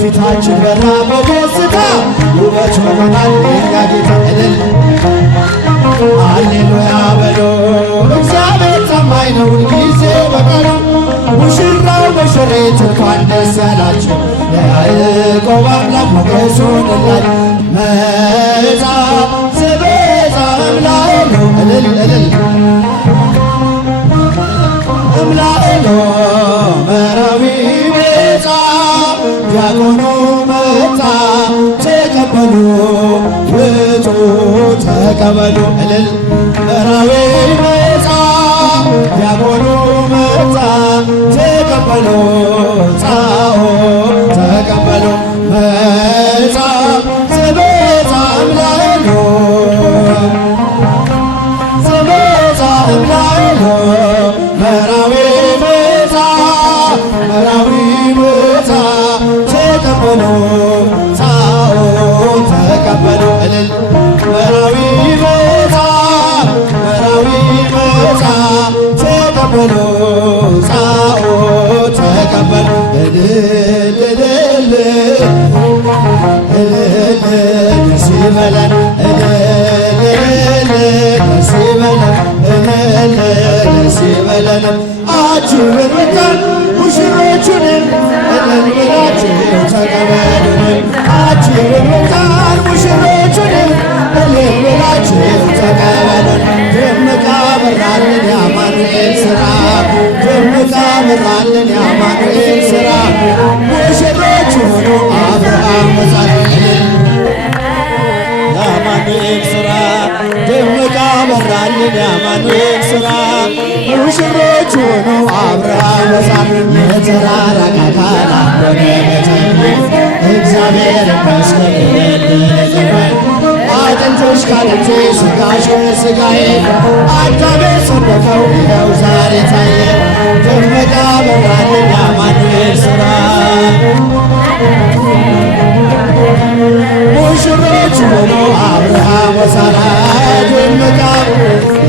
ፊታችን በራ በደስታ ውበት ሆኖናል የኛ ጌታ እልል ሃሌሉያ በሎ እግዚአብሔር ታማኝ ነው ሁልጊዜ በቃሉ ሙሽራው ሙሽሪት እንኳን ደስ ያላችሁ የያዕቆብ አምላክ ሞገስ ሆነላል መዛ ዘበዛ እምላኤሎ እልል እልል እምላኤሎ መራዊ ቤዛ ዲያቆኑ መጣ ተቀበሉ ውጡ ተቀበሉ እልል መራዊ ቤዛ ዲያቆኑ መጣ ተቀበሉ ጻኦ ተቀበሉ መጣ ዘበዛ እምላኤሎ ዘበዛ እምላኤሎ መራዊ ቤዛ መራዊ ቤዛ ተቀበሉ ጻኦ ተቀበሉ እልል መራዊ ቤዛ መራዊ ቤዛ ተቀበሉ ጻኦ ተቀበሉ እልል እልል እልል ደስ ይበለን እልል እልል ደስ ይበለን እልል ደስ ይበለን አጅበን መጣን ሙሽሮቹንም እልል ብላችሁ ተቀበሉን አጅበን መጣን ሙሽሮቹንም እልል ብላችሁ ተቀበሉን ደምቃ በራልን የአማኑኤል ሥራ ደምቃ በራልን የአማኑኤል ሥራ ሙሽሮች ሆኑ አብርሃም ወሳት የአማኑኤል ሥራ ደምቃ በራልን የአማኑኤል ሥራ ሙሽሮች ሆኑ አብርሃም ወሳት የተራራቀ አካል ሆነ በተክሊል እግዚአብሔር ይመስገን ልልበል አጥንቶች ካጥንቴ ሥጋሽ ሥጋዬ አዳሜ ሰበከው ይኸው ዛሬ ታየ ደመቃ በራልን የአማኑኤል ሥራ ሙሽሮች ሆኑ አብርሃም ወሳራ ደመቃ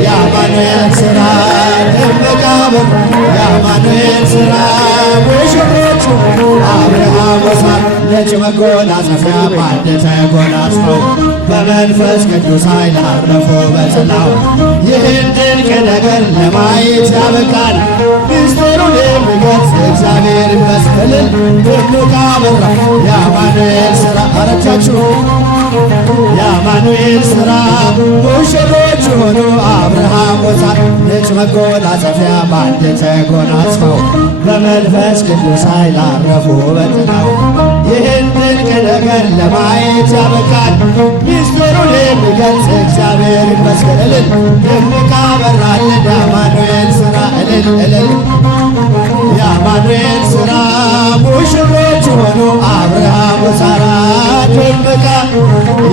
የአማኑኤል ሥራ ደመቃ የአማኑኤል ሥራ ሙሽሮች ሆኑ አብርሃም ወሳራ ነጭ መጎናጸፊያ በአንድ ተጎናጽፈው በመንፈስ ቅዱስ ኃይል አረፉ በጽላው ይህን ድንቅ ነገር ለማየት ያበቃል ምስጢሩን የሚገልጽ እግዚአብሔር ይመስገን ደምቃ በራ የአማኑኤል ሥራ አረቻችሁ የአማኑኤል ሥራ ሙሽሮች ሆኑ አብርሃም ወሳት ነጭ መጎናጸፊያ በአንድ ተጎናጽፈው በመንፈስ ቅዱስ ኃይል አረፉ በጽላው ይህን ድንቅ ነገር ለማየት ያበቃል ምስጢሩን የሚገልጽ እግዚአብሔር ይመስገን እልል ደምቃ በራልን የአማኑኤል ሥራ እልል እልል የአማኑኤል ሥራ ሙሽሮች ሆኑ አብርሃም ወሳራ ደምቃ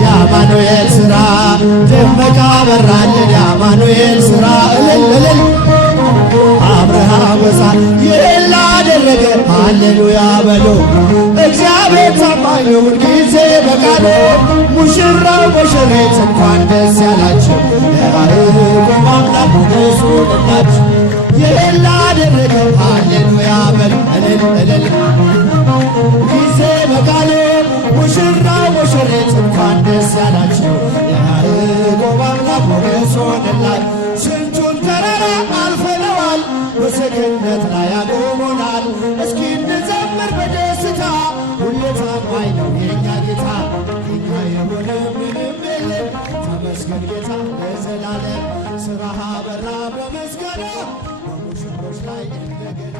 የአማኑኤል ሥራ ደምቃ በራልን የአማኑኤል ሥራ እልል እልል አብርሃም ወሳት ይህን ላደረገ ሃሌሉያ በሉ እግዚአብሔር ታማኝ ነው ሁልጊዜ በቃሉ ሙሽራው ሙሽሪት እንኳን ደስ ያላችሁ የያዕቆብ አምላክ ሞገስ ሆነላችሁ ይህን ላደረገ ሃሌሉያ በሉ እልል እልል ጊዜ በቃሉ ሙሽራው ሙሽሪት እንኳን ደስ ያላችሁ የያዕቆብ አምላክ ሞገስ ሆነላችሁ ስንቱን ተራራ አልፈነዋል በሰገነት ላይ ያቆሙናል እስኪ እንዘምር በደስታ ሁሌ ታማኝ ነው የኛ ጌታ እኛ የሆነ ምንም የለም ተመስገን ጌታ ለዘላለም ሥራህ በራ በመስገና በሙሽሮች ላይ እንደገና